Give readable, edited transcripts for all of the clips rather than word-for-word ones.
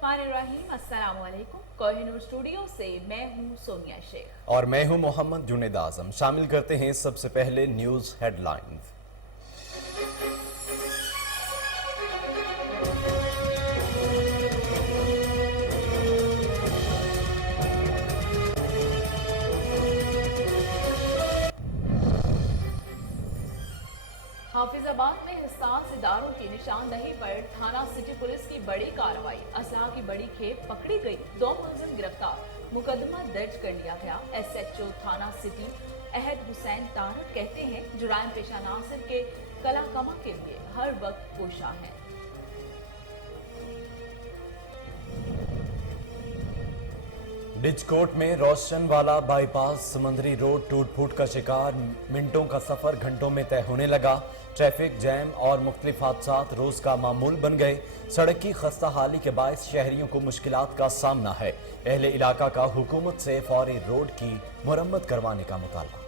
बिस्मिल्लाहिर्रहमानिर्रहीम। अस्सलाम वालेकुम। कोहिनूर स्टूडियो से मैं हूं सोनिया शेख और मैं हूं मोहम्मद जुनेद आजम। शामिल करते हैं सबसे पहले न्यूज हेडलाइंस। हाफिजाबाद में हिस्सास इदारों की निशानदही पर थाना सिटी पुलिस की बड़ी कार्रवाई। असलाह की बड़ी खेप पकड़ी गई, 2 मुलजिम गिरफ्तार, मुकदमा दर्ज कर लिया गया। SHO थाना सिटी अहद हुसैन तारक कहते हैं जुराइम पेशा नासिर के कला कमा के लिए हर वक्त कोशा है। डिजकोट में रोशनवाला बाईपास समुंदरी रोड टूट फूट का शिकार, मिनटों का सफर घंटों में तय होने लगा। ट्रैफिक जैम और मुख्तलिफ हादसात रोज का मामूल बन गए। सड़क की खस्ता हाली के बायस शहरियों को मुश्किलात का सामना है। अहले इलाका का हुकूमत से फौरी रोड की मुरम्मत करवाने का मुतालबा।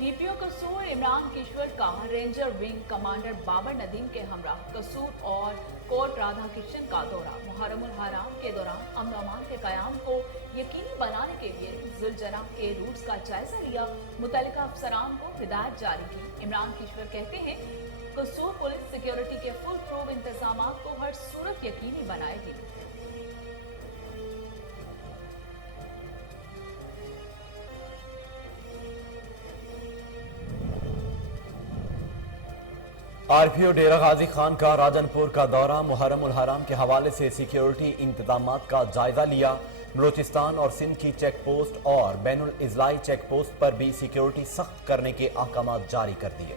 DPO कसूर इमरान किश्वर का ranger wing commander Babar Nadeem के हमराह कसूर और कोट राधा किशन का दौरा। मुहर्रमुल हराम के दौरान अमन अमान के कयाम को यकीनी बनाने के लिए जुलजना के रूट्स का जायजा लिया। मुतल्लिका अफसरान को हिदायत जारी की। इमरान किश्वर कहते हैं कसूर पुलिस सिक्योरिटी के फुल प्रूफ इंतजाम को हर सूरत यकीनी बनाएगी। RPO डेरा गाजी खान का राजनपुर का दौरा। मुहर्रमुल हराम के हवाले से सिक्योरिटी इंतजामात का जायजा लिया। बलोचिस्तान और सिंध की चेक पोस्ट और बैनुल इजलाई चेक पोस्ट पर भी सिक्योरिटी सख्त करने के अहकामात जारी कर दिए।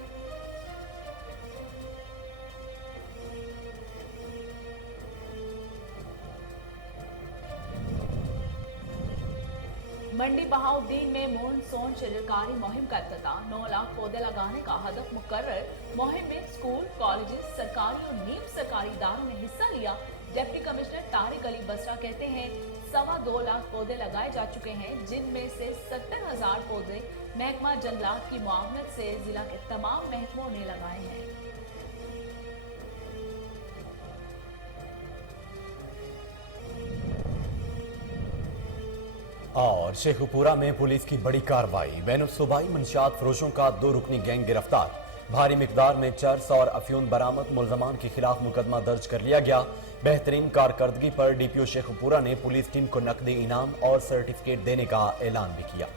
मंडी बहाउद्दीन में मॉनसून शजरकारी मुहिम का इफ्तिताह। 9 लाख पौधे लगाने का हदफ मुकर्रर। मुहिम में स्कूल, कॉलेजेस, सरकारी और नीम सरकारी इदारों ने हिस्सा लिया। डिप्टी कमिश्नर तारिक अली बसरा कहते हैं 2.25 लाख पौधे लगाए जा चुके हैं, जिनमें से 70,000 पौधे महकमा जंगलात की मुआवनत से जिला के तमाम महकमों ने लगाए हैं। और शेखुपुरा में पुलिस की बड़ी कार्रवाई। बैनुल सूबाई मंशियात फरोशों का 2 रुकनी गैंग गिरफ्तार। भारी मिकदार में चरस और अफ्यून बरामद। मुलजमान के खिलाफ मुकदमा दर्ज कर लिया गया। बेहतरीन कारकर्दगी पर DPO शेखुपुरा ने पुलिस टीम को नकदी इनाम और सर्टिफिकेट देने का ऐलान भी किया।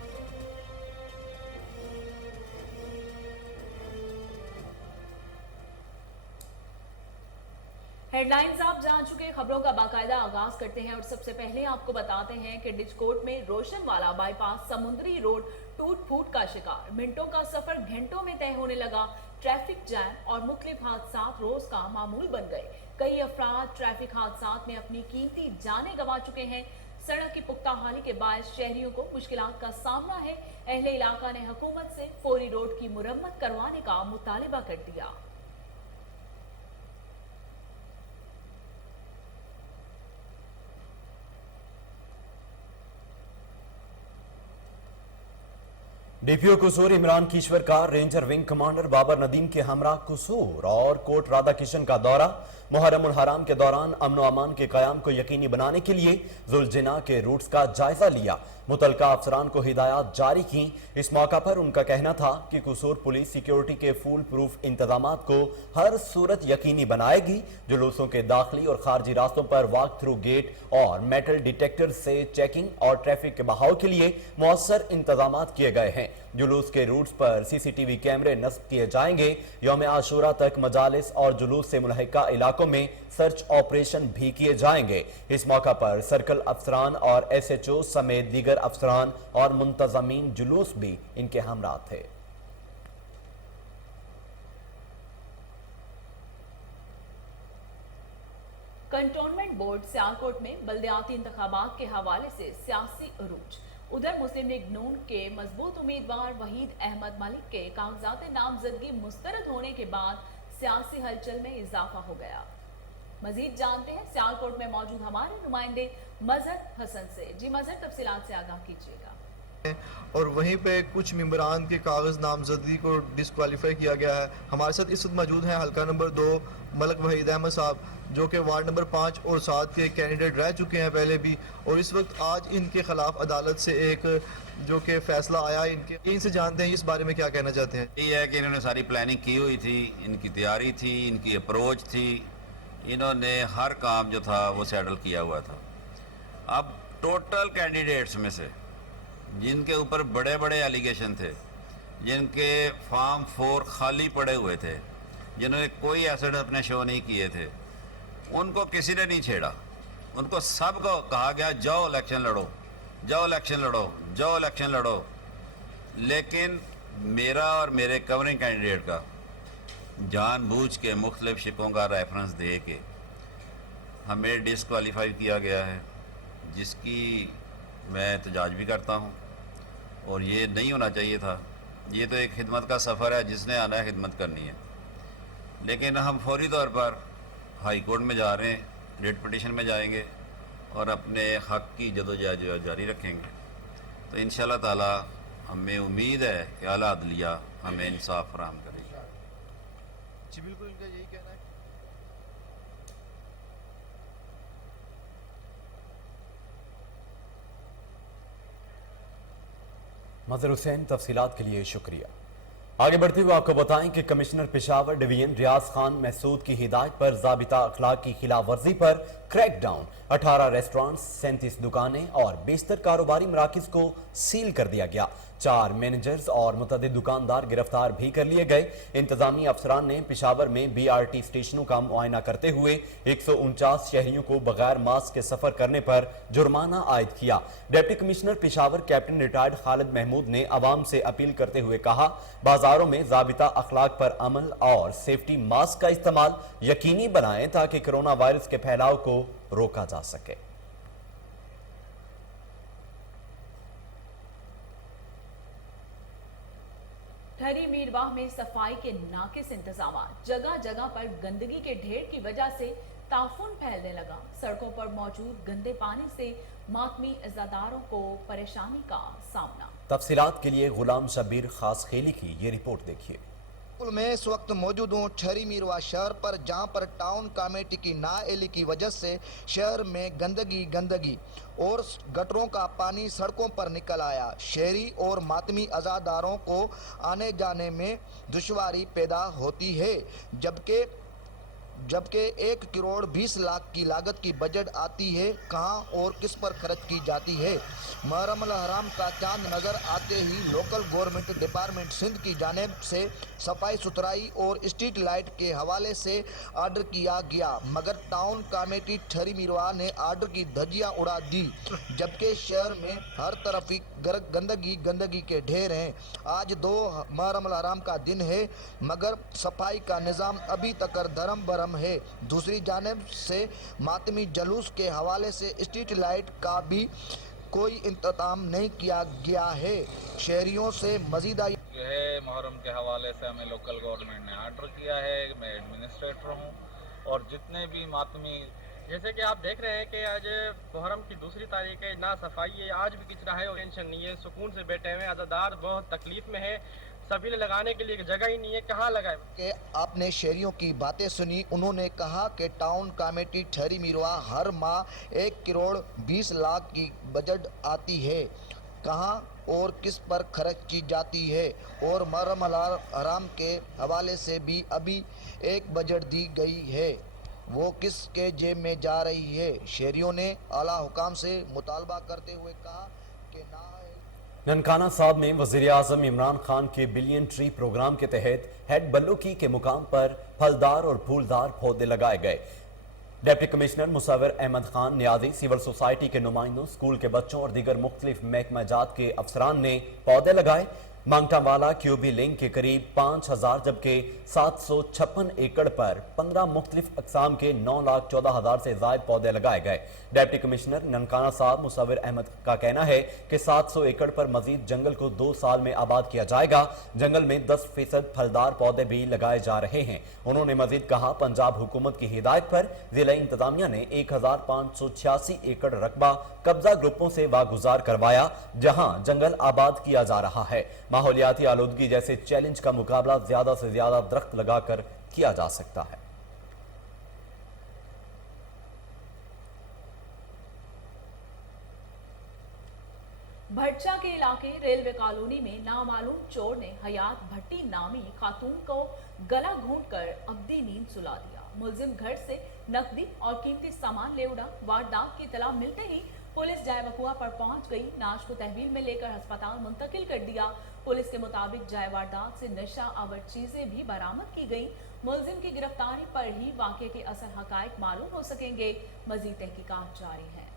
हेडलाइंस आप जान चुके, खबरों का बाकायदा आगाज करते हैं और सबसे पहले आपको बताते हैं कि डिजकोट में रोशनवाला बाईपास समुद्री रोड टूट फूट का शिकार, मिनटों का सफर घंटों में तय होने लगा। ट्रैफिक जैम और मुख्तलिफ हादसात रोज का मामूल बन गए। कई अफराद ट्रैफिक हादसात में अपनी कीमती जानें गंवा चुके हैं। सड़क की पुख्ता हाली के बायस शहरियों को मुश्किलात का सामना है। अहले इलाका ने हुकूमत से फौरी रोड की मुरम्मत करवाने का मुतालिबा कर दिया। DPO कसूर इमरान किश्वर का ranger wing commander Babar Nadeem के हमरा कसूर और कोट राधा किशन का दौरा। मुहर्रमुल हराम के दौरान अमन अमान के कयाम को यकीनी बनाने के लिए जुलजना के रूट्स का जायजा लिया। मुतल्लिका अफसरान को हिदायत जारी की। इस मौका पर उनका कहना था कि कसूर पुलिस सिक्योरिटी के फुल प्रूफ इंतजामात को हर सूरत यकीनी बनाएगी। जुलूसों के दाखिली और खारजी रास्तों पर वॉक थ्रू गेट और मेटल डिटेक्टर से चेकिंग और ट्रैफिक के बहाव के लिए मौसर इंतजामात किए गए हैं। जुलूस के रूट्स पर CCTV कैमरे नस्ब किए जाएंगे। यौम आशूरा तक मजालिस और जुलूस से मुल्हिका इलाकों में सर्च ऑपरेशन भी किए जाएंगे। इस मौका पर सर्कल अफसरान और SHO समेत दीगर अफसरान और मुंतजमीन जुलूस भी इनके हमरा थे। कंटोनमेंट बोर्ड सियालकोट में बल्दियाती इंतखाबात के हवाले से सियासी अरूज। उधर मुस्लिम लीग नून के मजबूत उम्मीदवार वहीद अहमद मलिक के कागजात नामजदगी मुस्तरद होने के बाद सियासी हलचल में इजाफा हो गया। मजीद जानते हैं सियालकोट में मौजूद हमारे नुमाइंदे मजहर हसन से। जी मजहर, तफसीलात से आगाह कीजिएगा। اور وہیں پہ کچھ ممبران کے کاغذ نامزدگی کو ڈسکوالیفائی کیا گیا ہے. ہمارے ساتھ اس وقت موجود ہیں حلقہ نمبر 2 ملک وحید احمد صاحب, جو کہ وارڈ نمبر 5 اور 7 کے کینڈیڈیٹ رہ چکے ہیں پہلے بھی, اور اس وقت آج ان کے خلاف عدالت سے ایک جو کہ فیصلہ آیا ان سے جانتے ہیں اس بارے میں کیا کہنا چاہتے ہیں. یہ ہے کہ انہوں نے ساری پلاننگ کی ہوئی تھی, ان کی تیاری تھی, ان کی اپروچ تھی, انہوں نے ہر کام جو تھا وہ سیٹل کیا ہوا تھا. اب ٹوٹل کینڈیڈیٹس میں سے جن کے اوپر بڑے بڑے ایلیگیشن تھے, جن کے فارم 4 خالی پڑے ہوئے تھے, جنہوں نے کوئی ایسڈ اپنے شو نہیں کیے تھے, ان کو کسی نے نہیں چھیڑا. ان کو سب کو کہا گیا جاؤ الیکشن لڑو, جاؤ الیکشن لڑو, جاؤ الیکشن لڑو. لیکن میرا اور میرے کورنگ کینڈیڈیٹ کا جان بوجھ کے مختلف شکوں کا ریفرنس دے کے ہمیں ڈسکوالیفائی کیا گیا ہے, جس کی میں احتجاج بھی کرتا ہوں. اور یہ نہیں ہونا چاہیے تھا. یہ تو ایک خدمت کا سفر ہے, جس نے آنا ہے خدمت کرنی ہے. لیکن ہم فوری طور پر ہائی کورٹ میں جا رہے ہیں, ریٹ پٹیشن میں جائیں گے اور اپنے حق کی جدوجہد جاری رکھیں گے. تو انشاءاللہ تعالی ہمیں امید ہے کہ اعلیٰ عدلیہ ہمیں انصاف فراہم کرے گی. جی بالکل, ان کا یہی کہنا ہے. مظہر حسین, تفصیلات کے لیے شکریہ. آگے بڑھتے ہوئے آپ کو بتائیں کہ کمشنر پشاور ڈویژن ریاض خان محسود کی ہدایت پر ضابطہ اخلاق کی خلاف ورزی پر کریک ڈاؤن, 18 ریسٹورانٹس, 37 دکانیں اور بیشتر کاروباری مراکز کو سیل کر دیا گیا. 4 مینیجرز اور متعدد دکاندار گرفتار بھی کر لیے گئے. انتظامی افسران نے پشاور میں BRT اسٹیشنوں کا معائنہ کرتے ہوئے 149 شہریوں کو بغیر ماسک کے سفر کرنے پر جرمانہ عائد کیا. Deputy commissioner Peshawar captain retired Khalid Mahmood نے عوام سے اپیل کرتے ہوئے کہا, بازاروں میں ضابطہ اخلاق پر عمل اور سیفٹی ماسک کا استعمال یقینی بنائیں تاکہ کرونا وائرس کے پھیلاؤ کو روکا جا سکے. ٹھری میرواہ میں صفائی کے ناقص انتظامات, جگہ جگہ پر گندگی کے ڈھیر کی وجہ سے تعفن پھیلنے لگا. سڑکوں پر موجود گندے پانی سے ماتمی عزاداروں کو پریشانی کا سامنا. تفصیلات کے لیے غلام شبیر خاص خیلی کی یہ رپورٹ دیکھیے. میں اس وقت موجود ہوں ٹھری میرواہ شہر پر, جہاں پر ٹاؤن کمیٹی کی نااہلی کی وجہ سے شہر میں گندگی اور گٹروں کا پانی سڑکوں پر نکل آیا. شہری اور ماتمی عزاداروں کو آنے جانے میں دشواری پیدا ہوتی ہے. جبکہ 1 کروڑ 20 لاکھ کی لاگت کی بجٹ آتی ہے, کہاں اور کس پر خرچ کی جاتی ہے. محرم الحرام کا چاند نظر آتے ہی لوکل گورنمنٹ ڈپارٹمنٹ سندھ کی جانب سے صفائی ستھرائی اور اسٹریٹ لائٹ کے حوالے سے آرڈر کیا گیا, مگر ٹاؤن کمیٹی ٹھری میرواہ نے آرڈر کی دھجیاں اڑا دی. جبکہ شہر میں ہر طرف گندگی کے ڈھیر ہیں. آج 2 محرم الحرام کا دن ہے, مگر صفائی کا نظام ابھی تک دھرم برم ہے. دوسری جانب سے ماتمی جلوس کے حوالے سے اسٹریٹ لائٹ کا بھی کوئی انتظام نہیں کیا گیا ہے. شہریوں سے مزید جو ہے محرم کے حوالے سے ہمیں لوکل گورنمنٹ نے آرڈر کیا ہے. میں ایڈمنسٹریٹر ہوں اور جتنے بھی ماتمی, جیسے کہ آپ دیکھ رہے ہیں کہ آج محرم کی 2 تاریخ ہے, نہ صفائی ہے, آج بھی کچرا ہے اور ٹینشن نہیں ہے, سکون سے بیٹھے ہوئے. عزادار بہت تکلیف میں ہے, سبھی نے لگانے کے لیے جگہ ہی نہیں ہے, کہاں لگائے. کہ آپ نے شہریوں کی باتیں سنی. انہوں نے کہا کہ ٹاؤن کمیٹی ٹھری میرواہ ہر ماہ 1 کروڑ 20 لاکھ کی بجٹ آتی ہے, کہاں اور کس پر خرچ کی جاتی ہے, اور محرم الحرام کے حوالے سے بھی ابھی ایک بجٹ دی گئی ہے, وہ کس کے جیب میں جا رہی ہے. شہریوں نے اعلیٰ حکام سے مطالبہ کرتے ہوئے کہا کہ ننکانہ صاحب میں وزیر اعظم عمران خان کے بلین ٹری پروگرام کے تحت ہیڈ بلوکی کے مقام پر پھلدار اور پھولدار پودے لگائے گئے. ڈپٹی کمشنر مصور احمد خان نیازی, سول سوسائٹی کے نمائندوں, اسکول کے بچوں اور دیگر مختلف محکمہ جات کے افسران نے پودے لگائے. मांगटावाला क्यूबी लिंक के करीब 5,000 जबकि 756 एकड़ पर 15 मुख्तलिफ अकसाम के 9,14,000 से ज्यादा पौधे लगाए गए। डिप्टी कमिश्नर ननकाना साहब मुसव्विर अहमद का कहना है कि 700 एकड़ पर मजीद जंगल को 2 साल में आबाद किया जाएगा। जंगल में 10% फलदार पौधे भी लगाए जा रहे हैं। उन्होंने मजीद कहा, पंजाब हुकूमत की हिदायत पर जिला इंतजामिया ने 1,586 एकड़ रकबा कब्जा ग्रुपों से वागुजार करवाया, जहां जंगल आबाद किया जा रहा है। माहौलियाती आलूदगी जैसे चैलेंज का मुकाबला ज्यादा से ज्यादा दरख्त लगाकर किया जा सकता है। भटचा के इलाके रेलवे कॉलोनी में नामालूम चोर ने हयात भट्टी नामी खातून को गला घूंटकर अब्दी नींद सुला दिया। मुलजिम घर से नकदी और कीमती सामान ले उड़ा। वारदात की इतला मिलते ही पुलिस जाय वकुआ पर पहुंच गई। नाश को तहवील में लेकर अस्पताल मुंतकिल कर दिया। पुलिस के मुताबिक जाय वारदात से नशा आवर चीजें भी बरामद की गई। मुलजिम की गिरफ्तारी पर ही वाकये के असल हकायक मालूम हो सकेंगे। मजीद तहकीकात जारी है।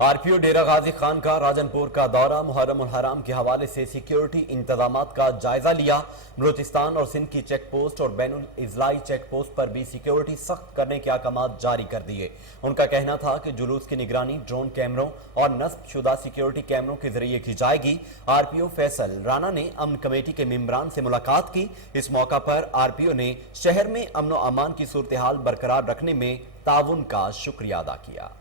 आरपीओ डेरा गाजी खान का राजनपुर का दौरा। मुहर्रम उल हराम के हवाले से सिक्योरिटी इंतजामात का जायजा लिया। बलूचिस्तान और सिंध की चेक पोस्ट और बैनुल इजलाई चेक पोस्ट पर भी सिक्योरिटी सख्त करने के अहकामात जारी कर दिए। उनका कहना था कि जुलूस की निगरानी ड्रोन कैमरों और नस्ब शुदा सिक्योरिटी कैमरों के जरिए की जाएगी। आरपीओ फैसल राना ने अमन कमेटी के मेंबरान से मुलाकात की। इस मौका पर आरपीओ ने शहर में अमन व अमान की सूरत हाल बरकरार रखने में ताउन का शुक्रिया अदा किया।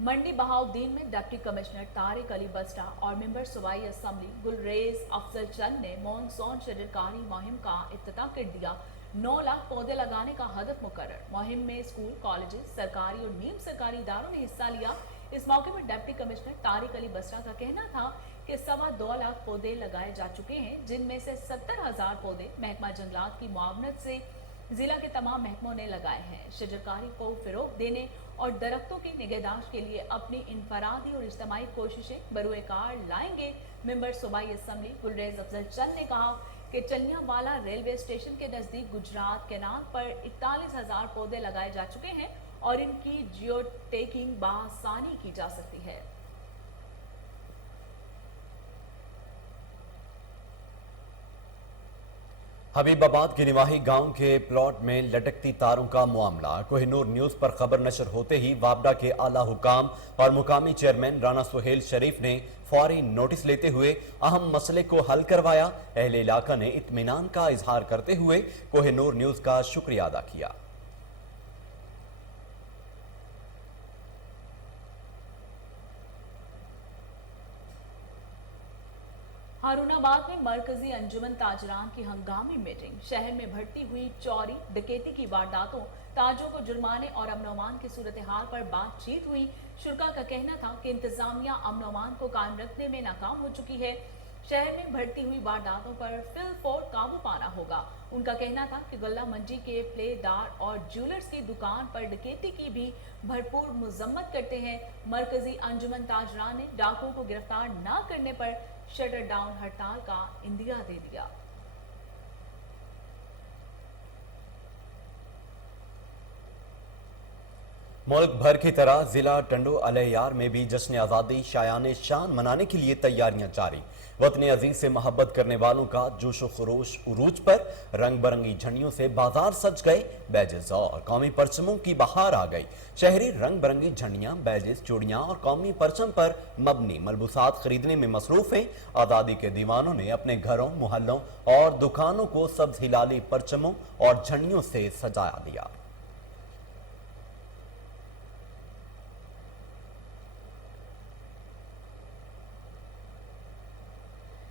मंडी बहाउद्दीन में deputy commissioner Tariq Ali Busta और मेंबर सूबाई असम्बली गुलरेज अफजल चंद ने मॉनसून शजरकारी मुहिम का इफ्तिताह कर दिया। 9 लाख पौधे लगाने का हदफ मुकर्रर। मुहिम में स्कूल, कॉलेजेस, सरकारी और नीम सरकारी इदारों ने हिस्सा लिया। इस मौके पर deputy commissioner Tariq Ali Busta का कहना था कि 2.25 लाख पौधे लगाए जा चुके हैं, जिनमें से 70,000 पौधे महकमा जंगलात की मुआवनत से जिला के तमाम महकमों ने लगाए हैं। शजरकारी को फिरोग देने और दरख्तों की निगहदाश्त के लिए अपनी इनफरादी और इज्तिमाई कोशिशें बरूए कार लाएंगे। मेंबर सूबाई असम्बली गुलरेज अफजल चंद ने कहा कि चनियावाला रेलवे स्टेशन के नजदीक गुजरात कैनाल पर 41,000 पौधे लगाए जा चुके हैं और इनकी जियो टेकिंग बआसानी की जा सकती है। हबीबाबाद के निवाही गांव के प्लॉट में लटकती तारों का मामला। कोहिनूर न्यूज पर खबर नशर होते ही वापडा के आला हुकाम और मुकामी चेयरमैन राना सुहेल शरीफ ने फौरी नोटिस लेते हुए अहम मसले को हल करवाया। अहले इलाका ने इत्मीनान का इजहार करते हुए कोहिनूर न्यूज का शुक्रिया अदा किया। हारूनाबाद में मरकजी अंजुमन ताजरान की हंगामी मीटिंग। शहर में बढ़ती हुई चोरी डकैती की वारदातों, ताजों को जुर्माने और अमन की सूरत हाल पर बातचीत हुई। शुरा का कहना था कि इंतजामिया अमन को कायम रखने में नाकाम हो चुकी है। शहर में बढ़ती हुई वारदातों पर फिलफौर काबू पाना होगा। उनका कहना था कि गल्ला मंडी के प्लेदार और ज्वेलर्स की दुकान पर डकैती की भी भरपूर मजम्मत करते हैं। मरकजी अंजुमन ताजरान ने डाकुओं को गिरफ्तार न करने पर शटर डाउन हड़ताल का इंदिया दे दिया। मुल्क भर की तरह जिला टंडो अलहयार में भी जश्न आज़ादी शायान शान मनाने के लिए तैयारियां जारी। वतन अजीज से मोहब्बत करने वालों का जोशो खरोश उरूज पर। रंग बिरंगी झंडियों से बाजार सज गए। बैजेस और कौमी परचमों की बहार आ गई। शहरी रंग बिरंगी झंडियां, बैजेस, चूड़ियां और कौमी परचम पर मबनी मलबूसात खरीदने में मसरूफ हैं। आज़ादी के दीवानों ने अपने घरों, मोहल्लों और दुकानों को सब्ज हिलाली परचमों और झंडियों से सजाया दिया।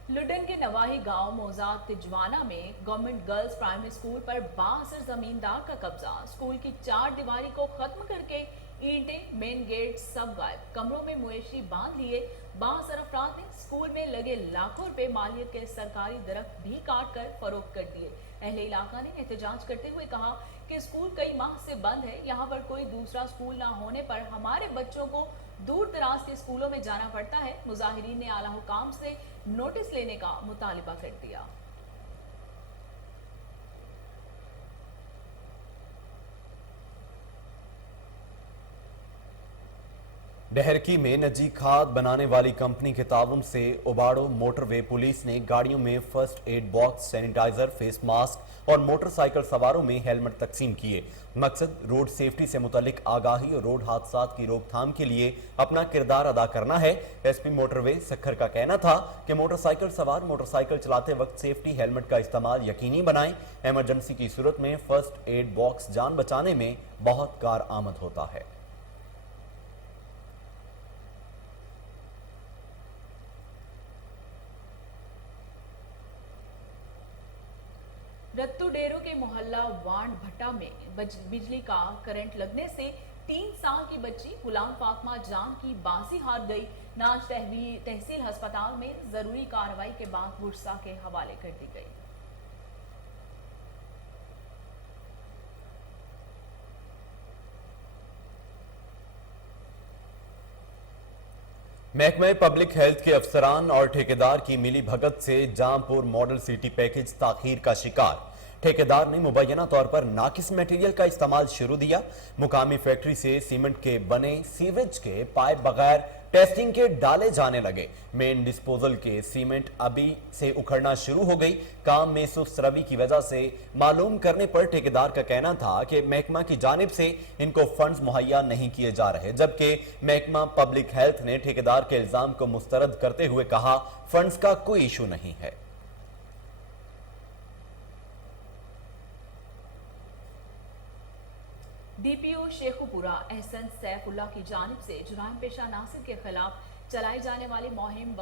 लुडन के नवाही गांव मोजाद तिजवाना में गवर्नमेंट गर्ल्स प्राइमरी स्कूल पर बाअसर जमींदार का कब्जा। स्कूल की 4 दीवारी को खत्म करके ईंटें, मेन गेट सब गायब। कमरों में मुएशी बांध लिए। बाअसर अफराद ने स्कूल में लगे लाखों रुपए मालियत के सरकारी दरख्त भी काट कर फरोख्त कर दिए। अहले इलाका ने एहतजाज करते हुए कहा कि स्कूल कई माह से बंद है। यहाँ पर कोई दूसरा स्कूल ना होने पर हमारे बच्चों को दूर दराज के स्कूलों में जाना पड़ता है। मुजाहिरीन ने आला हुकाम से नोटिस लेने का मुतालिबा कर दिया। डहरकी में निजी खाद बनाने वाली कंपनी के ताउन से उबाड़ो मोटरवे पुलिस ने गाड़ियों में first aid box, sanitizer, face mask और मोटरसाइकिल सवारों में हेलमेट तकसीम किए। मकसद रोड सेफ्टी से मुतालिक आगाही और रोड हादसात की रोकथाम के लिए अपना किरदार अदा करना है। एसपी मोटरवे सखर का कहना था कि मोटरसाइकिल सवार मोटरसाइकिल चलाते वक्त सेफ्टी हेलमेट का इस्तेमाल यकीनी बनाएं। इमरजेंसी की सूरत में फर्स्ट एड बॉक्स जान बचाने में बहुत कारआमद होता है। रत्तू डेरो के मोहल्ला वांड भट्टा में बिजली का करंट लगने से 3 साल की बच्ची गुलाम फातिमा जान की बाजी हार गई। नाज तहसील अस्पताल में जरूरी कार्रवाई के बाद बुरसा के हवाले कर दी गई। महकमे पब्लिक हेल्थ के अफसरान और ठेकेदार की मिली भगत से जामपुर मॉडल सिटी पैकेज ताखीर का शिकार। ठेकेदार ने मुबैना तौर पर नाकिस मटेरियल का इस्तेमाल शुरू दिया। मुकामी फैक्ट्री से सीमेंट के बने सीवेज के पाइप बगैर टेस्टिंग के डाले जाने लगे। मेन डिस्पोजल के सीमेंट अभी से उखड़ना शुरू हो गई। काम में सुस्त रवि की वजह से मालूम करने पर ठेकेदार का कहना था कि महकमा की जानिब से इनको फंड्स मुहैया नहीं किए जा रहे, जबकि महकमा पब्लिक हेल्थ ने ठेकेदार के इल्जाम को मुस्तरद करते हुए कहा फंड्स का कोई इशू नहीं है। डीपीओ शेखुपुरा एहसन सैफुल्ला की जानिब से जुराइम पेशा नासिर के खिलाफ चलाई जाने वाली मुहिम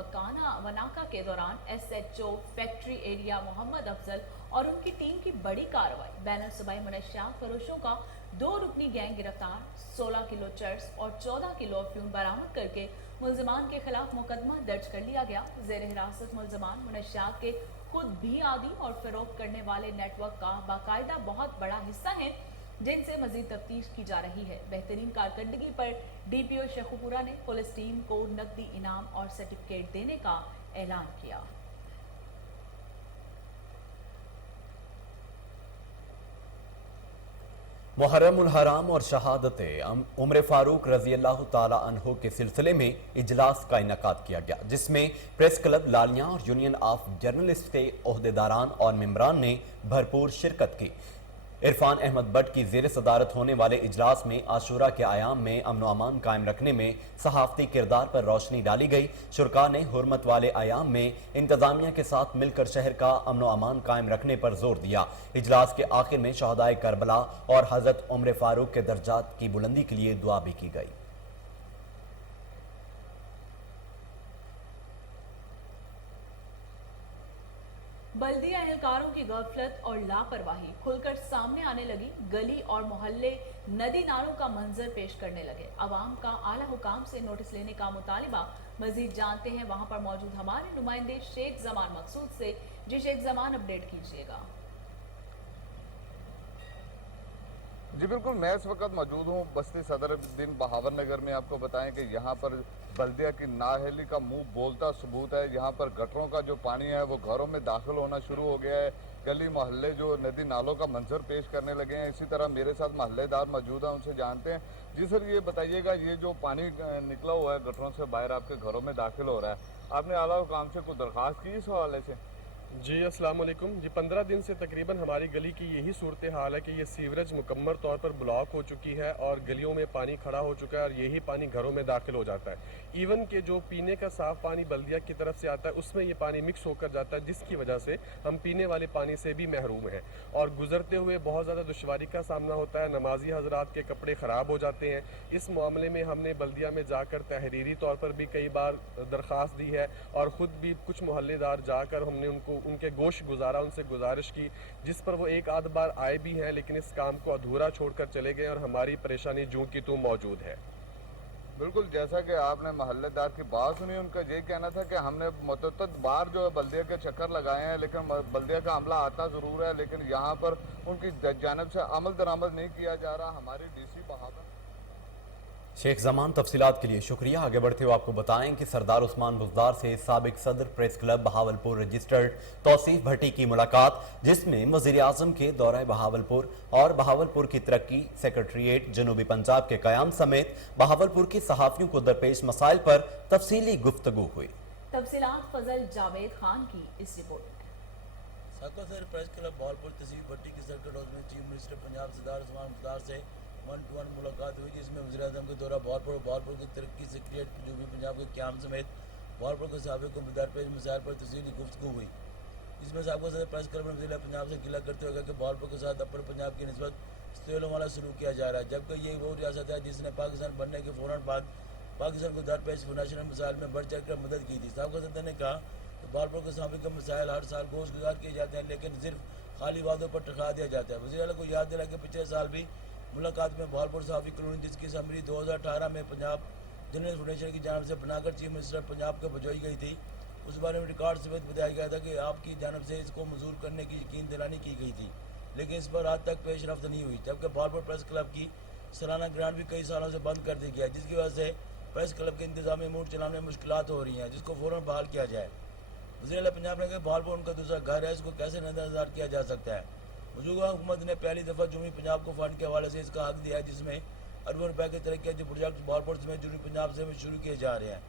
वनाका के दौरान SHO factory area Mohammad Afzal और उनकी टीम की बड़ी कार्रवाई। बैनर सूबाई मनशियात फरोशों का 2 रुकनी गैंग गिरफ्तार। 16 किलो चर्स और 14 किलो अफ्यूम बरामद करके मुलजिमान के खिलाफ मुकदमा दर्ज कर लिया गया। जेर हिरासत मुलजिमान मनशियात के खुद भी आदि और फरोख्त करने वाले नेटवर्क का बाकायदा बहुत बड़ा हिस्सा है, जिनसे मजीद तफ्तीश की जा रही है। बेहतरीन कारकर्दगी पर डीपीओ शेखुपुरा ने पुलिस टीम को नकदी इनाम और सर्टिफिकेट देने का ऐलान किया। मुहर्रम उल हराम और शहादत उमर फारूक रजी अल्लाह ताला अन्हो के सिलसिले में इजलास का इनकाद किया गया, जिसमें प्रेस क्लब लालियां और यूनियन ऑफ जर्नलिस्ट के ओहदेदारान और मेंबरान ने भरपूर शिरकत की। इरफान अहमद बट की जेर सदारत होने वाले इजलास में आशूरा के आयाम में अमन व अमान कायम रखने में सहाफ़ती किरदार पर रोशनी डाली गई। शुरका ने हुर्मत वाले आयाम में इंतजामिया के साथ मिलकर शहर का अमन व अमान कायम रखने पर जोर दिया। इजलास के आखिर में शहदाए करबला और हजरत उमर फारूक के दर्जात की बुलंदी के लिए दुआ भी की गई। बल्दिया एहलकारों की गफलत और लापरवाही खुलकर सामने आने लगी। गली और मोहल्ले नदी नालों का मंजर पेश करने लगे। अवाम का आला हुकाम से नोटिस लेने का मुतालिबा। मजीद जानते हैं वहां पर मौजूद हमारे नुमाइंदे शेख जमान मकसूद से। जी शेख जमान, अपडेट कीजिएगा। जी बिल्कुल, मैं इस वक्त मौजूद हूँ बस्ती सदरुद्दीन बहावर नगर में। आपको बताएं कि यहाँ पर बल्दिया की नाअहली का मुंह बोलता सबूत है। यहाँ पर गटरों का जो पानी है वो घरों में दाखिल होना शुरू हो गया है। गली मोहल्ले जो नदी नालों का मंजर पेश करने लगे हैं। इसी तरह मेरे साथ मोहल्लेदार मौजूद हैं, उनसे जानते हैं। जी सर, ये बताइएगा, ये जो पानी निकला हुआ है गटरों से बाहर आपके घरों में दाखिल हो रहा है, आपने आला हुकाम से कोई दरख्वास्त की इस हवाले से? जी अस्सलाम वालेकुम। जी 15 दिन से तकरीबन हमारी गली की यही सूरत हाल है कि ये सीवरेज मुकम्मल तौर पर ब्लॉक हो चुकी है और गलियों में पानी खड़ा हो चुका है और यही पानी घरों में दाखिल हो जाता है। इवन के जो पीने का साफ पानी बल्दिया की तरफ से आता है उसमें ये पानी मिक्स होकर जाता है, जिसकी वजह से हम पीने वाले पानी से भी महरूम हैं और गुजरते हुए बहुत ज़्यादा दुश्वारी का सामना होता है। नमाजी हजरात के कपड़े ख़राब हो जाते हैं। इस मामले में हमने बल्दिया में जाकर तहरीरी तौर पर भी कई बार दरख्वास्त दी है और ख़ुद भी कुछ मोहल्लेदार जाकर हमने उनके गोश गुजारा, उनसे गुजारिश की, जिस पर वो एक आध बार आए भी हैं, लेकिन इस काम को अधूरा छोड़कर चले गए और हमारी परेशानी जूं की तूं मौजूद है। बिल्कुल, जैसा कि आपने मोहल्लेदार की बात सुनी, उनका ये कहना था कि हमने मुतअद्दिद बार जो है बल्दिया के चक्कर लगाए हैं, लेकिन बल्दिया का अमला आता ज़रूर है, लेकिन यहाँ पर उनकी जानिब से अमल दरामद नहीं किया जा रहा। हमारी डीसी बहावर शेख जमान तफसीलात के लिए शुक्रिया। आगे बढ़ते हुए आपको बताएं कि सरदार उस्मान बुज़दार से साबिक सदर press club Bahawalpur registered Tauseef Bhatti की मुलाकात, जिसमें वज़ीर आज़म के दौरे बहावलपुर और बहावलपुर की तरक्की, सेक्रेटरीट जनूबी पंजाब के क़याम समेत बहावलपुर के सहाफ़ियों को दरपेश मसाइल पर तफसीली गुफ्तगू हुई। तफसीलात फजल जावेद खान की इस रिपोर्ट में। साको सर प्रेस क्लब बहावलपुर तौसीफ भट्टी की सेक्रेटरी हाउस में चीफ मिनिस्टर पंजाब सरदार उस्मान बुज़दार से 1-to-1 मुलाकात हुई, जिसमें वज़ीर आज़म के दौरा बहावलपुर की तरक्की, सेक्रेटरीट जनूबी पंजाब के क़याम समेत बहावलपुर के सहाफ़ियों को दरपेश मसाइल पर तफसीली गुफ्तगू हुई। जिसमें साको सदर प्रेस क्लब ने वज़ीर पंजाब से गिला करते हुए कहा कि बहावलपुर के साथ अपर पंजाब की निस्बत सतेलों वाला सलूक किया जा रहा है, जबकि ये वो रियासत है जिसने पाकिस्तान बनने के फ़ौरन बाद पाकिस्तान को दरपेश नेशनल मसाइल में बढ़ चढ़ कर मदद की थी। साको सदर ने कहा कि बहावलपुर के सहाफ़ी के मसाइल हर साल गोश गुजार किए जाते हैं, लेकिन सिर्फ खाली वादों पर टकरा दिया जाता है। वज़ीर आला को याद दिला कि पिछले साल भी मुलाकात में बहावलपुर सहाफ़ी कॉलोनी, जिसकी समरी 2018 में पंजाब जर्नलिस्ट फाउंडेशन की जानब से बनाकर चीफ मिनिस्टर पंजाब को भिजवाई गई थी, उस बारे में रिकॉर्ड समेत बताया गया था कि आपकी जानब से इसको मंजूर करने की यकीन दिलानी की गई थी, लेकिन इस पर आज तक पेश रफ्त नहीं हुई। जबकि बहावलपुर प्रेस क्लब की सालाना ग्रांट भी कई सालों से बंद कर दी गया है, जिसकी वजह से प्रेस क्लब के इंतजामी मूड चलाने में मुश्किलात हो रही हैं, जिसको फ़ौरन बहाल किया जाए। वज़ीर आला पंजाब ने कहा बहावलपुर उनका दूसरा घर है, इसको कैसे नज़रअंदाज किया जा सकता है। मौजूदा हुकूमत ने पहली दफ़ा जनूबी पंजाब को फंड के हवाले से इसका हक दिया है, जिसमें अरबों रुपए के तरक्की प्रोजेक्ट बहावलपुर समेत जनूबी पंजाब से शुरू किए जा रहे हैं।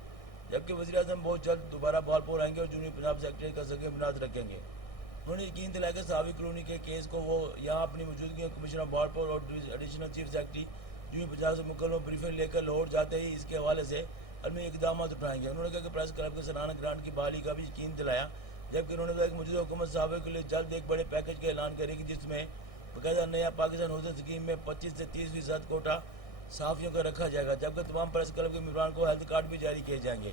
जबकि वज़ीर आज़म बहुत जल्द दोबारा बहावलपुर आएंगे और जनूबी पंजाब सेक्रेटरी का सगे बुनियाद रखेंगे। उन्होंने यकीन दिलाया कि सहाफ़ी कॉलोनी के केस को वो यहाँ अपनी मौजूदगी में कमिश्नर बहावलपुर और एडिशनल चीफ सेक्रेटरी जनूबी पंजाब से मुकम्मल ब्रीफिंग लेकर लाहौर जाते ही इसके हवाले से अलमी इकदाम उठाएंगे। उन्होंने कहा कि प्रेस क्लब के सालाना ग्रांट की बहाली का भी यकीन दिलाया, जबकि उन्होंने कहा कि मौजूदा हुकूमत सहाफ़ियों के लिए जल्द एक बड़े पैकेज का ऐलान करेगी, जिसमें बाकायदा नया पाकिस्तान हौसला स्कीम में 25 से 30% कोटा सहाफ़ियों का रखा जाएगा, जबकि तमाम प्रेस क्लब के मेम्बरान को हेल्थ कार्ड भी जारी किए जाएंगे।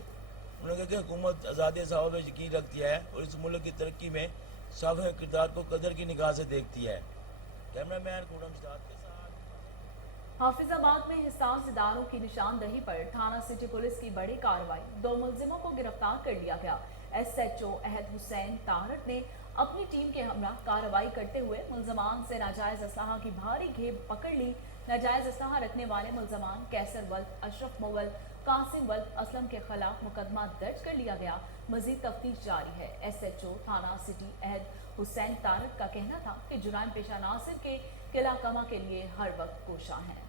उन्होंने कहा कि हुकूमत आज़ादी सहाफ़ा में यकीन रखती है और इस मुल्क की तरक्की में सहाफ़ियों के किरदार को कदर की निगाह से देखती है। कैमरा मैन खुरम सिद्धार्थ के साथ। हाफिजाबाद में हिसास इदारों की निशानदही पर थाना सिटी पुलिस की बड़ी कार्रवाई, 2 मुलजिमों को गिरफ्तार कर लिया गया। SHO अहद हुसैन तारट ने अपनी टीम के हमरा कार्रवाई करते हुए मुलजमान से नाजायज असलाहा की भारी घेब पकड़ ली। नाजायज असलाहा रखने वाले मुलजमान कैसर वल्द, अशरफ मुगल, कासिम वल्द असलम के खिलाफ मुकदमा दर्ज कर लिया गया। मजीद तफ्तीश जारी है। SHO थाना सिटी अहद हुसैन तारट का कहना था कि जुराइम पेशा नासिर के किला कमा के लिए हर वक्त कोशा हैं।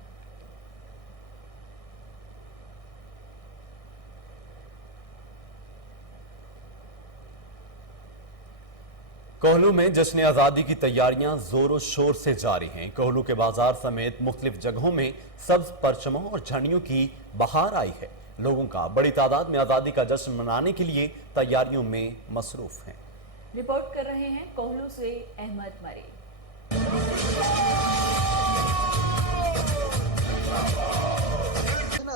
कोहलू में जश्न आज़ादी की तैयारियां जोरों शोर से जारी हैं। कोहलू के बाजार समेत मुख्तलिफ जगहों में सब्ज परचमों और झंडियों की बहार आई है। लोगों का बड़ी तादाद में आज़ादी का जश्न मनाने के लिए तैयारियों में मसरूफ हैं। रिपोर्ट कर रहे हैं कोहलू से अहमद मरे।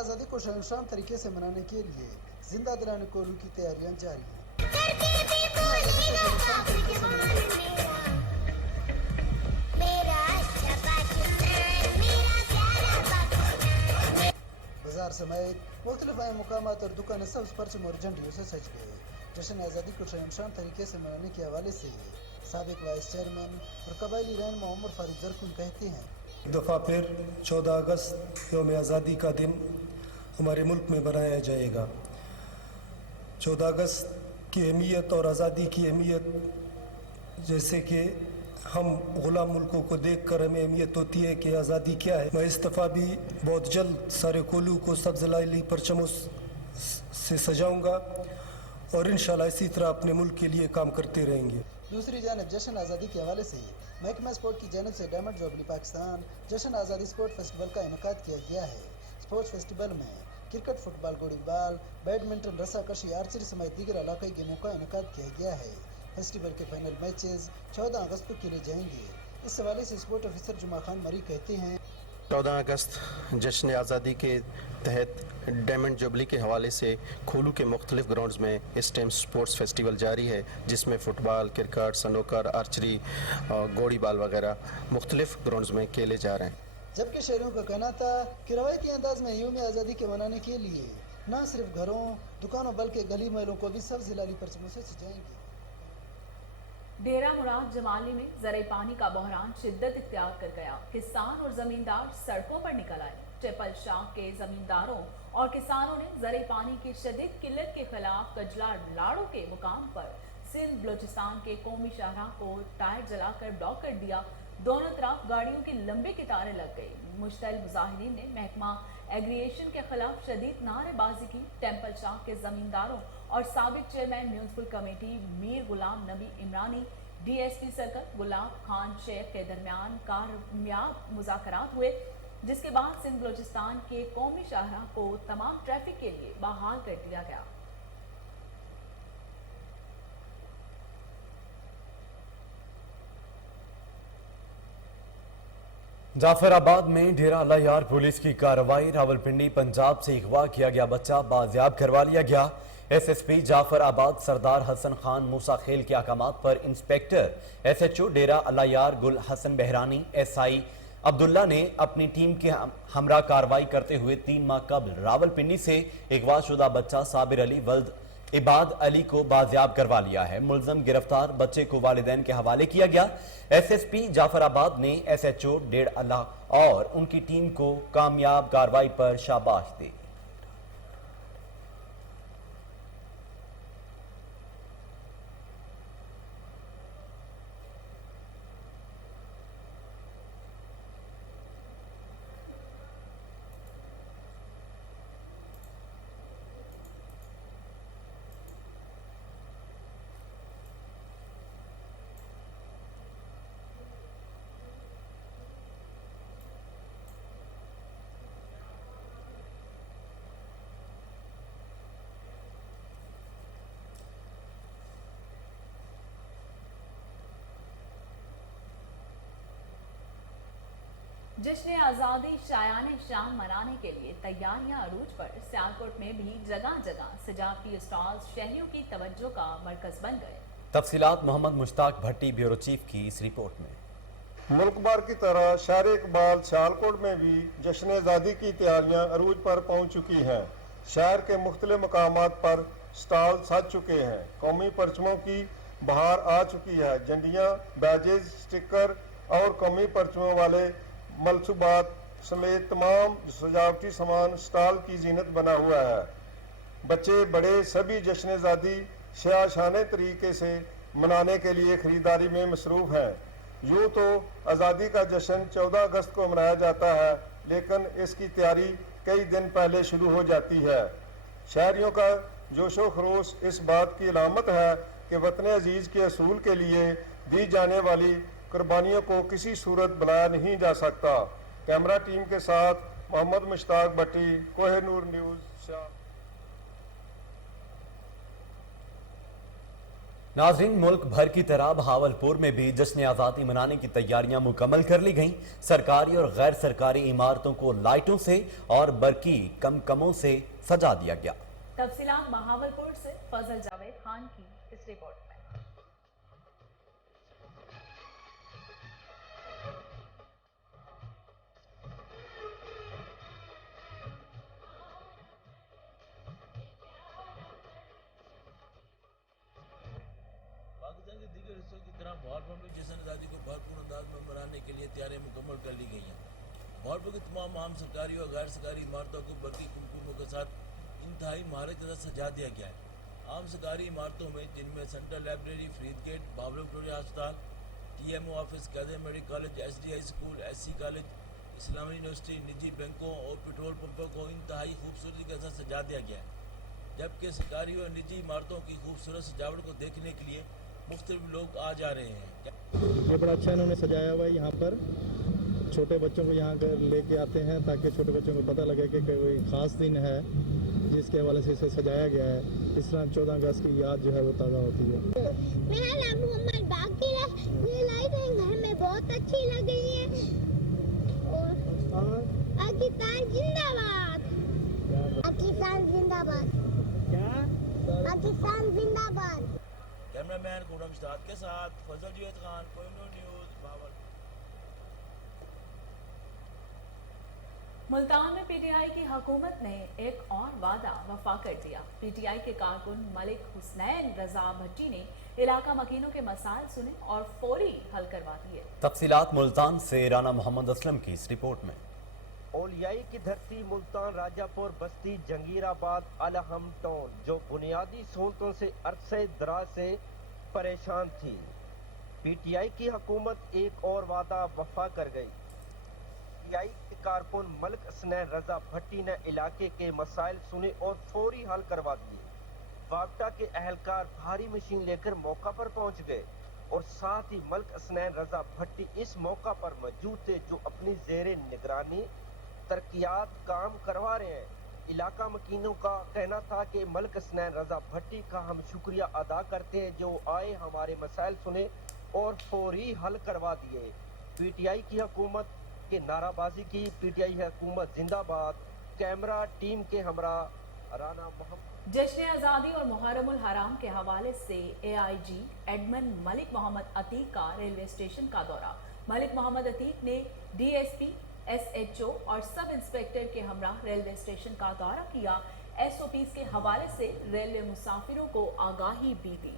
आज़ादी को शर्मशान तरीके से मनाने के लिए जिंदा दिलाने कोहलू की तैयारियां जारी हैं। बाजार समेत मुख्तलिफ अहम मुकामात और दुकानें सब्ज परचम और झंडियों से सज गए। जश्न आज़ादी को शर्मशान तरीके से मनाने के हवाले से साबिक वाइस चेयरमैन और कबायली रहनुमा उमर फारूक जरकुन कहते हैं, एक दफ़ा फिर 14 अगस्त यौम आज़ादी का दिन हमारे मुल्क में बनाया जाएगा। 14 अगस्त की अहमियत और आज़ादी की अहमियत, जैसे कि हम गुलाम मुल्कों को देखकर हमें अहमियत होती है कि आज़ादी क्या है। मैं इस दफ़ा भी बहुत जल्द सारे कोहलू को सब्ज़ लाली परचमों से सजाऊंगा और इंशाल्लाह इसी तरह अपने मुल्क के लिए काम करते रहेंगे। दूसरी जानब जश्न आज़ादी के हवाले से महकमा स्पोर्ट की जानब से डायमंड जुबली पाकिस्तान जश्न आज़ादी स्पोर्ट फेस्टिवल का इनेकाद किया गया है। स्पोर्ट्स फेस्टिवल में क्रिकेट, फुटबॉल, गोलीबाल, बैडमिंटन, रस्साकशी, आर्चरी समेत दीगर इलाकाई गेमों का इनेकाद किया गया है। फेस्टिवल के फाइनल मैचेस 14 अगस्त को खेले जाएंगे। इस हवाले से स्पोर्ट ऑफिसर जुमा खान मरी कहते हैं, 14 अगस्त जश्न आज़ादी के तहत डायमंड जुबली के हवाले से कोहलू के मुख्तलिफ ग्राउंड्स में इस टाइम स्पोर्ट्स फेस्टिवल जारी है, जिसमें फ़ुटबॉल, क्रिकेट, स्नूकर, आर्चरी, गोली बाल वगैरह मुख्तलिफ ग्राउंड्स में खेले जा रहे हैं। जबकि शहरों का कहना था कि रवायती अंदाज में यौम आज़ादी के मनाने के लिए न सिर्फ घरों, दुकानों बल्कि गली महलों को भी सब्ज़ लाली परचमों से सजाएंगे। डेरा मुराद जमाली में ज़राई पानी का बहरान शिद्दत इख्तियार कर गया। किसान और जमींदार सड़कों पर निकल आए। टेपल शाह के जमींदारों और किसानों ने जरे पानी की शदीद किल्लत के खिलाफ कजला लाड़ो के मुकाम पर सिंध बलूचिस्तान के कौमी शाहराह को टायर जलाकर ब्लॉक कर दिया। दोनों तरफ गाड़ियों की लंबी कतारें लग गई। मुश्तल मुजाहिरीन ने महकमा एग्रीएशन के खिलाफ शदीद नारेबाजी की। टेम्पल शाह के जमींदारों और साबिक chairman municipal committee Mir Ghulam Nabi Imrani DSP circle गुलाब खान शेख के दरमियान कामयाब मुज़ाकरात हुए, जिसके बाद सिंध बलूचिस्तान के कौमी शाहराह को तमाम ट्रैफिक के लिए बहाल कर दिया गया। जाफराबाद में डेरा अल्लायार पुलिस की कार्रवाई। रावलपिंडी पंजाब से अगवा किया गया बच्चा बाजियाब करवा लिया गया। SSP जाफराबाद सरदार हसन खान मूसा खेल के अहकामात पर इंस्पेक्टर SHO डेरा अल्लायार गुल हसन बहरानी SI अब्दुल्ला ने अपनी टीम के हमरा कार्रवाई करते हुए 3 माह कबल रावलपिंडी से अगवा शुदा बच्चा साबिर अली वल्द इबाद अली को बाजियाब करवा लिया है। मुलजम गिरफ्तार बच्चे को वालिदैन के हवाले किया गया। SSP जाफराबाद ने SHO डेढ़ अल्लाह और उनकी टीम को कामयाब कार्रवाई पर शाबाश दी। जश्न आज़ादी शायाने शाम मनाने के लिए तैयारियां अरूज पर। सियालकोट में भी जगह जगह सजावटी स्टॉल्स शहरियों की तवज्जो का मरकज बन गए। तफसीलात मोहम्मद मुश्ताक भट्टी ब्यूरो चीफ की इस रिपोर्ट में। मुल्क भर की तरह शहर इकबाल सियालकोट में भी जश्न आज़ादी की तैयारियां अरूज पर पहुंच चुकी हैं। शहर के मुख्तलिफ मकामात पर स्टॉल सज चुके हैं। कौमी परचमों की बहार आ चुकी है। झंडियाँ, बैजेज, स्टिकर और कौमी परचमों वाले मलसूबात समेत तमाम सजावटी सामान स्टॉल की जीनत बना हुआ है। बच्चे बड़े सभी जश्न आज़ादी शायाने तरीके से मनाने के लिए खरीदारी में मसरूफ़ हैं। यूँ तो आज़ादी का जश्न 14 अगस्त को मनाया जाता है, लेकिन इसकी तैयारी कई दिन पहले शुरू हो जाती है। शहरियों का जोशो खरोश इस बात की अलामत है कि वतन अजीज़ के असूल के लिए दी जाने वाली कुर्बानियों को किसी सूरत बुलाया नहीं जा सकता। कैमरा टीम के साथ मोहम्मद मुश्ताक भट्टी, कोहिनूर न्यूज़। नाज़रीन, मुल्क भर की तरह बहावलपुर में भी जश्न आज़ादी मनाने की तैयारियां मुकम्मल कर ली गईं। सरकारी और गैर सरकारी इमारतों को लाइटों से और बरकी कमकमों से सजा दिया गया। तफसीलात बहावलपुर से फजल जावेद खान की इस रिपोर्ट में। बहावलपुर में जश्न आज़ादी को भरपूर अंदाज में मनाने के लिए तैयारियां मुकम्मल कर ली गई हैं। बहावलपुर की तमाम आम सरकारी और गैर सरकारी इमारतों को बरकी कुमकुमों के साथ इंतहाई महारत के साथ सजा दिया गया है। आम सरकारी इमारतों में जिनमें central library, Farid gate, Bahawalpur अस्पताल, TMO ऑफिस, कैदर medical college, SDI school, SC college, Islamia university, निजी बैंकों और पेट्रोल पंपों को इंतहाई खूबसूरती के साथ सजा दिया गया है। जबकि सरकारी और निजी इमारतों की खूबसूरत सजावट को देखने के लिए मुख्तलिफ लोग आ जा रहे हैं। ये बड़ा अच्छा इन्होंने सजाया हुआ है। यहाँ पर छोटे बच्चों को यहाँ कर लेके आते हैं ताकि छोटे बच्चों को पता लगे कि कोई ख़ास दिन है जिसके हवाले से इसे सजाया गया है। इस तरह 14 अगस्त की याद जो है वो ताज़ा होती है। मेरा नाम मोहम्मद बाकिर है। ये लाइटें घर में बहुत अच्छी लग रही है। और पाकिस्तान जिंदाबाद, पाकिस्तान जिंदाबाद, क्या पाकिस्तान जिंदाबाद। कैमरामैन खुरम इस्ताद के साथ फजल जावेद खान, कोहिनूर न्यूज़, बहावलपुर। मुल्तान में PTI की हुकूमत ने एक और वादा वफा कर दिया। PTI के कारकुन मलिक हुसनैन रजा भट्टी ने इलाका मकीनों के मसाइल सुने और फौरी हल करवा दिए। तफसीलात मुल्तान से राना मोहम्मद असलम की इस रिपोर्ट में। اولیائی کی دھرتی ملتان راجہ پور بستی جنگیر آباد الہم ٹاؤن جو بنیادی سہولتوں سے عرصے دراز سے پریشان تھی. پی ٹی آئی کی حکومت ایک اور وعدہ وفا کر گئی. پی ٹی آئی کے کارکن ملک حسنین رضا بھٹی نے علاقے کے مسائل سنے اور فوری حل کروا دیے. واپٹا کے اہلکار بھاری مشین لے کر موقع پر پہنچ گئے اور ساتھ ہی ملک حسنین رضا بھٹی اس موقع پر موجود تھے جو اپنی زیر نگرانی ترقیات کام کروا رہے ہیں. علاقہ مکینوں کا کہنا تھا کہ ملک حسنین رضا بھٹی کا ہم شکریہ ادا کرتے ہیں جو آئے ہمارے مسائل سنے اور فوری حل کروا دیے. پی ٹی آئی کی حکومت کے نعرہ بازی کی. پی ٹی آئی حکومت زندہ باد. کیمرہ ٹیم کے ہمراہ رانا محمد. جشن آزادی اور محرم الحرام کے حوالے سے اے آئی جی ایڈمن ملک محمد عتیق کا ریلوے اسٹیشن کا دورہ. ملک محمد عتیق نے D S P S H O اور سب انسپیکٹر کے ہمراہ ریلوے اسٹیشن کا دورہ کیا. ایس او پیز کے حوالے سے ریلوے مسافروں کو آگاہی بھی دی.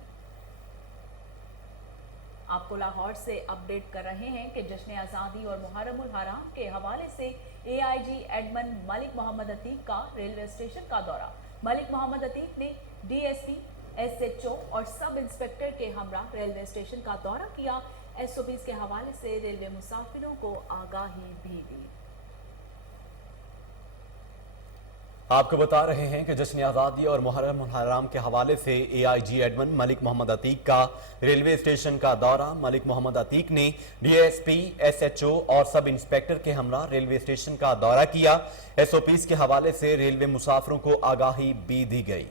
آپ کو لاہور سے اپڈیٹ کر رہے ہیں کہ جشن آزادی اور محرم الحرام کے حوالے سے اے آئی جی ایڈمن ملک محمد عتیق کا ریلوے اسٹیشن کا دورہ. ملک محمد عتیق نے D S P S H O اور سب انسپیکٹر کے ہمراہ ریلوے اسٹیشن کا دورہ کیا. ایس او پیز کے حوالے سے ریلوے مسافروں کو آگاہی بھی دی. آپ کو بتا رہے ہیں کہ جشن آزادی اور محرم الحرام کے حوالے سے اے آئی جی ایڈمن ملک محمد عتیق کا ریلوے اسٹیشن کا دورہ. ملک محمد عتیق نے D S P S H O اور سب انسپیکٹر کے ہمراہ ریلوے اسٹیشن کا دورہ کیا. ایس او پیز کے حوالے سے ریلوے مسافروں کو آگاہی بھی دی گئی.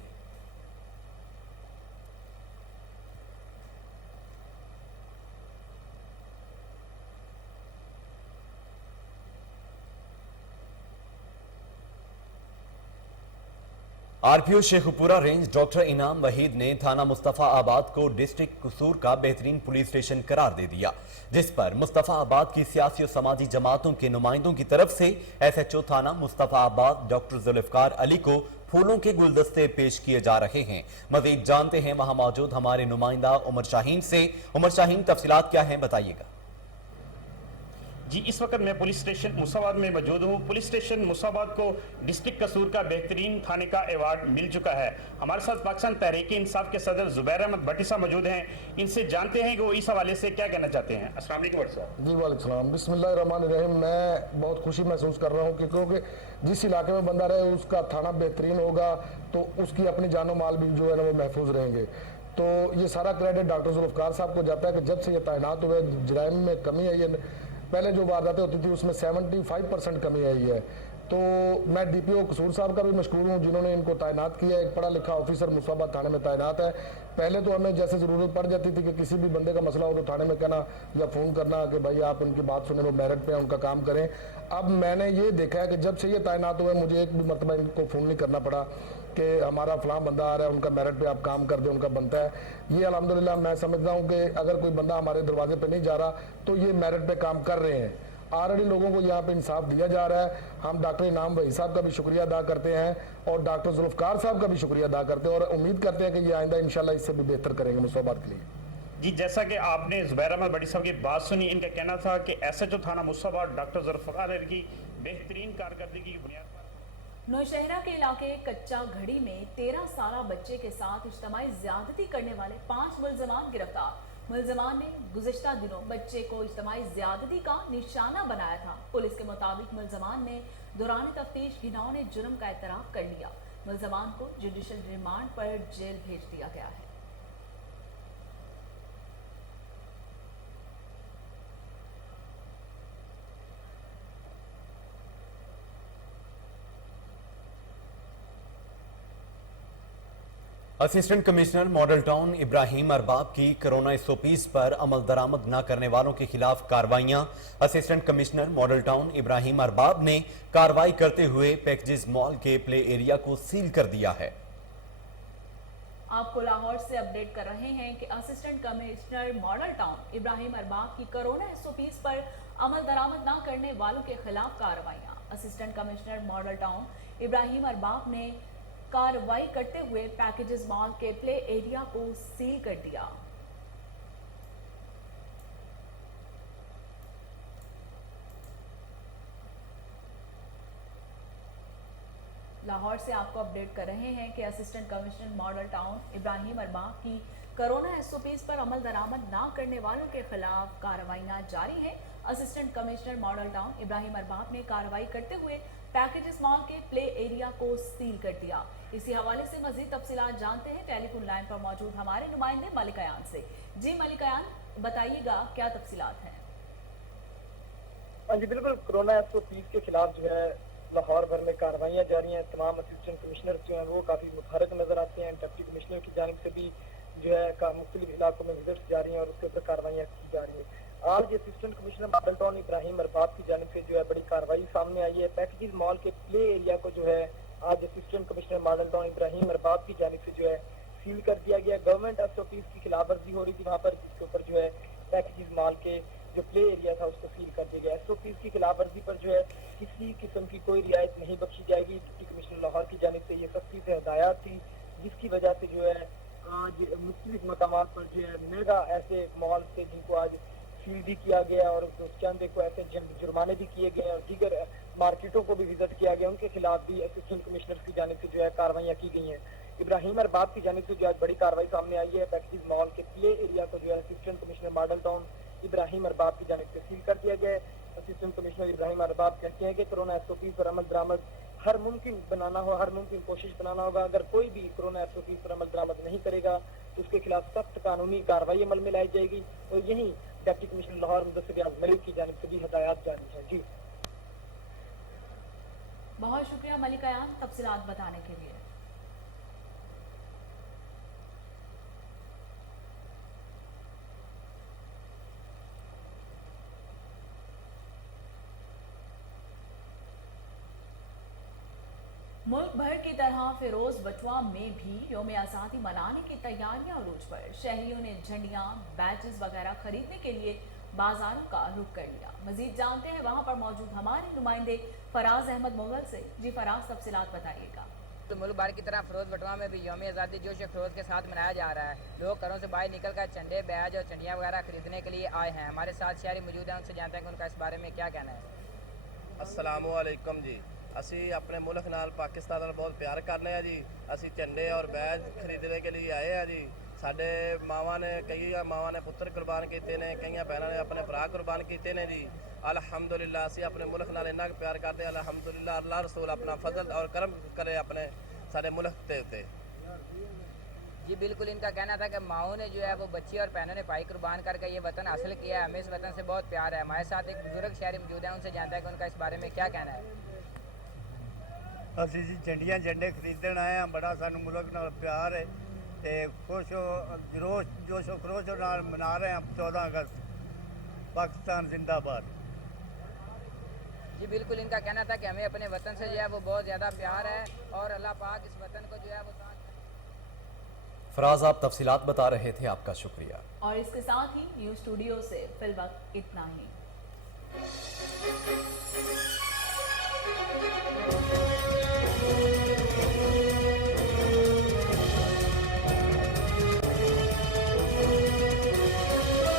آر پی او شیخوپورہ رینج ڈاکٹر انعام وحید نے تھانہ مصطفیٰ آباد کو ڈسٹرکٹ قصور کا بہترین پولیس اسٹیشن قرار دے دیا، جس پر مصطفیٰ آباد کی سیاسی و سماجی جماعتوں کے نمائندوں کی طرف سے ایس ایچ او تھانہ مصطفیٰ آباد ڈاکٹر ذوالفقار علی کو پھولوں کے گلدستے پیش کیے جا رہے ہیں. مزید جانتے ہیں وہاں موجود ہمارے نمائندہ عمر شاہین سے. عمر شاہین، تفصیلات کیا ہیں، بتائیے گا. جی، اس وقت میں پولیس اسٹیشن مصطفیٰ میں موجود ہوں. پولیس اسٹیشن مصطفیٰ کو ڈسٹرکٹ قصور کا بہترین تھانے کا ایوارڈ مل چکا ہے. ہمارے ساتھ پاکستان تحریک انصاف کے صدر زبیر احمد بھٹی صاحب موجود ہیں. ان سے جانتے ہیں کہ وہ اس حوالے سے کیا کہنا چاہتے ہیں. السلام علیکم بھٹی صاحب. جی وعلیکم السلام. بسم اللہ الرحمن الرحیم. میں بہت خوشی محسوس کر رہا ہوں کیونکہ جس علاقے میں بندہ رہے اس کا تھانہ بہترین ہوگا تو اس کی اپنی جان و مال بھی جو ہے نا وہ محفوظ رہیں گے. تو یہ سارا کریڈٹ ڈاکٹر ذوالفقار صاحب کو جاتا ہے کہ جب سے یہ تعینات ہوئے جرائم میں کمی آئی ہے. پہلے جو وارداتیں ہوتی تھی اس میں 75% کمی آئی ہے. تو میں ڈی پی او قصور صاحب کا بھی مشکور ہوں جنہوں نے ان کو تعینات کیا ہے. ایک پڑھا لکھا آفیسر مصطفیٰ تھانے میں تعینات ہے. پہلے تو ہمیں جیسے ضرورت پڑ جاتی تھی کہ کسی بھی بندے کا مسئلہ ہو تو تھانے میں کہنا یا فون کرنا کہ بھائی آپ ان کی بات سنیں، وہ میرٹ پہ ان کا کام کریں. اب میں نے یہ دیکھا ہے کہ جب سے یہ تعینات ہوئے مجھے ایک بھی مرتبہ ان کو فون نہیں کرنا پڑا کہ ہمارا فلاں بندہ آ رہا ہے، ان کا میرٹ پہ آپ کام کر دیں، ان کا بنتا ہے. یہ الحمدللہ میں سمجھتا ہوں کہ اگر کوئی بندہ ہمارے دروازے پہ نہیں جا رہا تو یہ میرٹ پہ کام کر رہے ہیں. آلریڈی لوگوں کو یہاں پہ انصاف دیا جا رہا ہے. ہم ڈاکٹر انعام وحید صاحب کا بھی شکریہ ادا کرتے ہیں اور ڈاکٹر ذوالفقار صاحب کا بھی شکریہ ادا کرتے ہیں اور امید کرتے ہیں کہ یہ آئندہ انشاءاللہ اس سے بھی بہتر کریں گے مصطفیٰ کے لیے. جی، جیسا کہ آپ نے زبیر احمد بھٹی صاحب کی بات سنی، ان کا کہنا تھا کہ ایس ایچ او تھانہ مصطفیٰ ڈاکٹر ذوالفقار علی کی بہترین کارکردگی کی بنیاد پر نوشہرہ کے علاقے کچا گھڑی میں 13 سالہ بچے کے ساتھ اجتماعی زیادتی کرنے والے 5 ملزمان گرفتار. ملزمان نے گزشتہ دنوں بچے کو اجتماعی زیادتی کا نشانہ بنایا تھا. پولیس کے مطابق ملزمان نے دوران تفتیش گھناؤنے جرم کا اعتراف کر لیا. ملزمان کو جوڈیشل ریمانڈ پر جیل بھیج دیا گیا ہے. اسسٹنٹ کمشنر ماڈل ٹاؤن ابراہیم ارباب کی کرونا ایس او پیز پر عمل درآمد نہ کرنے والوں کے خلاف کارروائیاں. اسسٹنٹ کمشنر ماڈل ٹاؤن ابراہیم ارباب نے کارروائی کرتے ہوئے پیکجز مال کے پلے ایریا کو سیل کر دیا ہے. آپ کو لاہور سے اپڈیٹ کر رہے ہیں کہ اسسٹنٹ کمشنر ماڈل ٹاؤن ابراہیم ارباب کی کرونا ایس او پیز پر عمل درآمد نہ کرنے والوں کے خلاف کارروائیاں. اسسٹنٹ کمشنر ماڈل ٹاؤن ابراہیم ارباب نے کارروائی کرتے ہوئے پیکجز مال کے پلے ایریا کو سیل کر دیا. लाहौर से आपको अपडेट कर रहे हैं कि assistant commissioner model town Ibrahim Arbab की कोरोना एसओपीज पर अमल दरामद ना करने वालों के खिलाफ कार्रवाइयां जारी हैं। Assistant commissioner model town Ibrahim Arbab ने कार्रवाई करते हुए पैकेजेस मॉल के प्ले एरिया को सील कर दिया। इसी हवाले से मजीद तफसीलात जानते हैं टेलीफोन लाइन पर मौजूद हमारे नुमाइंदे मलिक अयान से। जी मलिक अयान, बताइएगा क्या तफसीलात हैं? जी बिल्कुल, कोरोना एसओपीज के खिलाफ जो है लाहौर भर में कार्रवाइयां जारी हैं। तमाम असिस्टेंट कमिश्नर जो हैं वो काफ़ी मुतहरक नजर आते हैं। डिप्टी कमिश्नर की जानिब से भी जो है मुख्तलिफ इलाकों में विजिट्स जारी हैं और उसके ऊपर कार्रवाइयां की जा रही हैं। आज assistant commissioner model town Ibrahim Arbab की जानिब से जो है बड़ी कार्रवाई सामने आई है। पैकेजेस मॉल के प्ले एरिया को जो है आज assistant commissioner model town Ibrahim Arbab की जानिब से जो है सील कर दिया गया। गवर्नमेंट एसओपीज की खिलाफ वर्जी हो रही थी वहाँ पर, जिसके ऊपर जो है पैकेजेस मॉल के जो प्ले एरिया था उसको सील कर दिया गया। एसओपीज की खिलाफ वर्जी पर जो है किसी किस्म की कोई रियायत नहीं बख्शी जाएगी। डिप्टी कमिश्नर लाहौर की जानिब से ये सख्ती से हदायत थी, जिसकी वजह से जो है आज मुख्तलिफ मकामात पर जो है मेगा ऐसे मॉल थे जिनको आज सील भी किया गया और चंद को ऐसे जुर्माने भी किए गए और दीगर मार्केटों को भी विजिट किया गया। उनके खिलाफ भी असिस्टेंट कमिश्नर की जानिब से जो है कार्रवाइयाँ की गई हैं। इब्राहिम अरबाब की जानिब से जो आज बड़ी कार्रवाई सामने आई है। पैकेजेस मॉल के प्ले एरिया को जो है assistant commissioner model town Ibrahim Arbab की जानिब से सील कर दिया गया है। असिस्टेंट कमिश्नर इब्राहिम अरबाब कहते हैं कि कोरोना एसओपी पर अमल दरामद हर मुमकिन बनाना हो, हर मुमकिन कोशिश बनाना होगा। अगर कोई भी कोरोना एसओपी पर अमल दरामद नहीं करेगा तो उसके खिलाफ सख्त कानूनी कार्रवाई अमल में लाई जाएगी। और यही डिप्टी कमिश्नर लाहौर मुदस्सिर मलिक की जानिब से भी हदायत जारी है। जी बहुत शुक्रिया मलिक अयान तफसीलात बताने के लिए। मुल्क भर की तरह फिरोज बटवा में भी यौम आज़ादी मनाने की तैयारियां अरूज पर। शहरियों ने झंडियां, बैचेस वगैरह खरीदने के लिए बाजारों का रुख कर लिया। मजीद जानते हैं वहां पर मौजूद हमारे नुमाइंदे फराज अहमद मुगल से। जी फराज, तफसीलात बताइएगा। तो मुल्क भर की तरह फिरोज बटवा में भी यौम आज़ादी जोश खरोश के साथ मनाया जा रहा है। लोग घरों से बाहर निकल कर झंडे, बैज और झंडियाँ वगैरह खरीदने के लिए आए हैं। हमारे साथ शहरी मौजूद हैं, उनसे जानते हैं कि उनका इस बारे में क्या कहना है। अस्सलामु अलैकुम जी। ਅਸੀਂ ਆਪਣੇ ਮੁਲਕ ਨਾਲ ਪਾਕਿਸਤਾਨ ਨਾਲ ਬਹੁਤ ਪਿਆਰ ਕਰਨੇ ਆ ਜੀ। ਅਸੀਂ ਝੰਡੇ ਔਰ ਬੈਜ ਖਰੀਦਣੇ ਕੇ ਲਈ ਆਏ ਆ ਜੀ। ਸਾਡੇ ਮਾਵਾਂ ਨੇ ਕਈਆਂ ਮਾਵਾਂ ਨੇ ਪੁੱਤਰ ਕੁਰਬਾਨ ਕੀਤੇ ਨੇ, ਕਈਆਂ ਭੈਣਾਂ ਨੇ ਆਪਣੇ ਭਰਾ ਕੁਰਬਾਨ ਕੀਤੇ ਨੇ ਜੀ। ਅਲਹਮਦੁਲਿਲਾ ਅਸੀਂ ਆਪਣੇ ਮੁਲਕ ਨਾਲ ਇੰਨਾ ਕੁ ਪਿਆਰ ਕਰਦੇ ਹਾਂ। ਅਲਹਮਦੁਲਿਲਾ ਅੱਲਾਹ ਰਸੂਲ ਆਪਣਾ ਫਜ਼ਲ और करम करे अपने सारे मुल्क के उत्ते। जी बिल्कुल, इनका कहना था कि माओ ने जो है वो बच्ची और बहनों ने भाई कुर्बान करके ये वतन हासिल किया है। हमें इस वतन से बहुत प्यार है। हमारे साथ एक बुजुर्ग शहरी मौजूद है, उनसे जानता है कि उनका इस बारे में क्या कहना है। ਅਸੀਂ ਜੀ ਝੰਡੀਆਂ ਝੰਡੇ ਖਰੀਦਣ ਆਏ ਹਾਂ। ਬੜਾ ਸਾਨੂੰ ਮੁਲਕ ਨਾਲ ਪਿਆਰ ਹੈ ਤੇ ਖੁਸ਼ ਜੋਸ਼ੋ ਖਰੋਸ਼ ਨਾਲ ਮਨਾ ਰਹੇ ਹਾਂ 14 अगस्त। पाकिस्तान जिंदाबाद। जी बिल्कुल, इनका कहना था कि हमें अपने वतन से जो है वो बहुत ज़्यादा प्यार है और अल्लाह पाक इस वतन को जो है वो फराज, आप तफसीलात बता रहे थे, आपका शुक्रिया। और इसके साथ ही न्यूज़ स्टूडियो से फिल वक्त इतना ही।